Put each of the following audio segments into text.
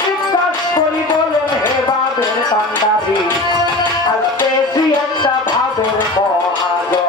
জিজ্ঞাসা করি বলেন হে বাবের কান্ডারি আজ পেয়েছি একটা ভাবের মহাজন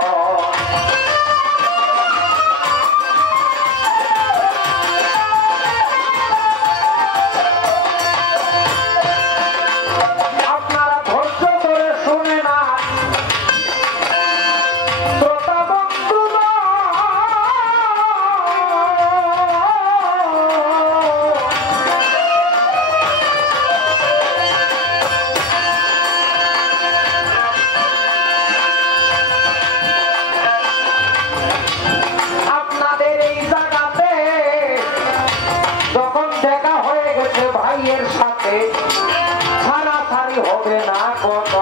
ভাইয়ের সাথে ছাড়াছাড়ি হবে না কত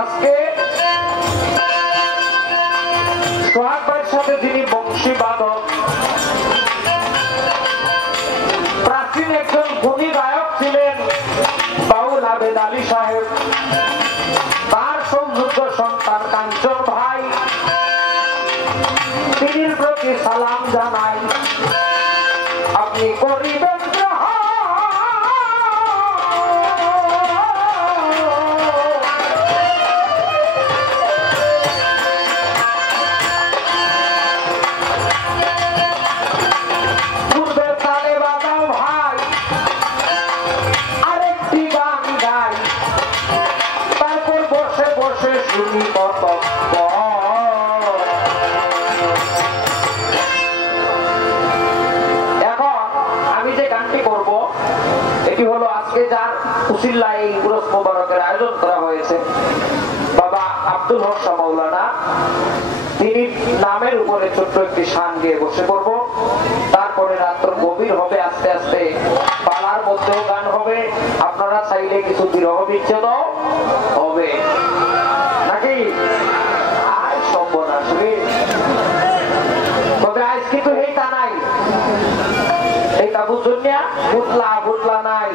আজকে সোহাগ ভাইয়ের সাথে যিনি বংশীবাদক প্রাচীন একজন গুণী গায়ক ছিলেন বাউল আবেদ আলী সাহেব তার সংযুক্ত সন্তান কাঞ্চন ভাই তিনির প্রতি সালাম জানাই আপনি করিবেন পূর্বের তালে বাজাও ভাই আরেকটি গান গাই তারপর বসে বসে শুনি কত এখন আমি যে গানটি করব এটি হলো আজকে যার উসিল্লায় এই উরস মোবারকের আয়োজন করা হয়েছে বাবা আব্দুল হক শাহ মাওলানা তিনি নামের উপরে ছোট্ট একটি শান দিয়ে বসে পড়ব তারপরে রাত্র গভীর হবে আস্তে আস্তে পালার মধ্যেও গান হবে আপনারা চাইলে কিছু বিরহ বিচ্ছেদ হবে নাকি আর সম্ভব আসবে তবে আজ কিন্তু এইটা নাই এইটা বুঝুন না বুটলা বুটলা নাই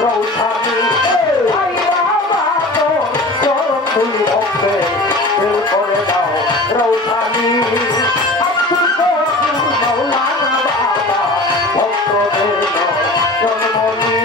রৌথানি ভাই বাবা তো চরণ তুলি ভক্তে দিল করে দাও রৌথানি আব্দুল করিম মাওলানা বাবা ভক্তদের জন্মনি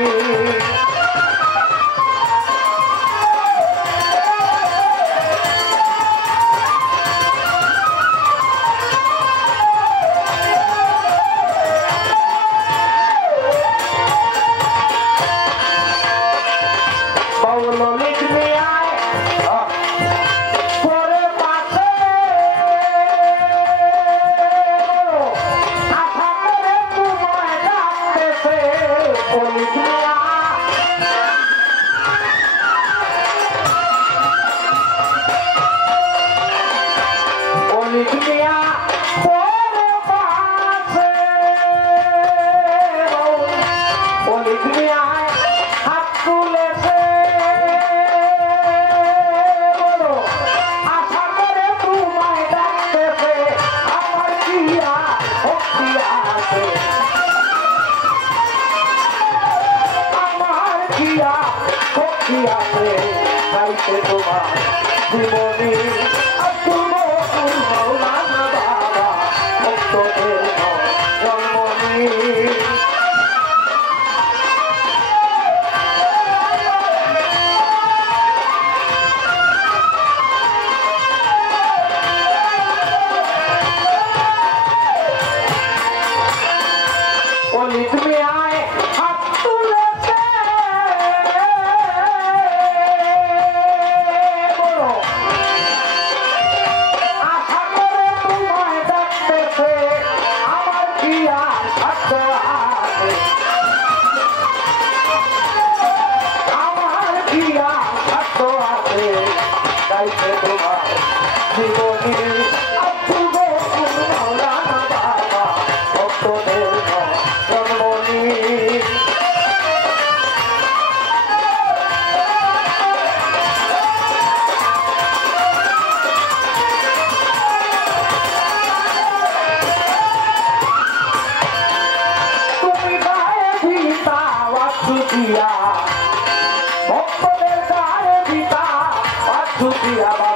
তোমার জীবনী আব্দুল মাওলানা বাবা ভক্তদের জন্মনি অলি তুমি আয় হাত তুলেছে আশা করে তোমায় ডাকতেছে আমার কি আর সাধ্য আছে আমার কি আর সাধ্য আছে গাইতে তোমার জীবনী আব্দুল মাওলানা বাবা ভক্তদের জন্মনি তুমি গায়ে দিতা দিয়া ভক্তদের গায়ে দিতা দিয়া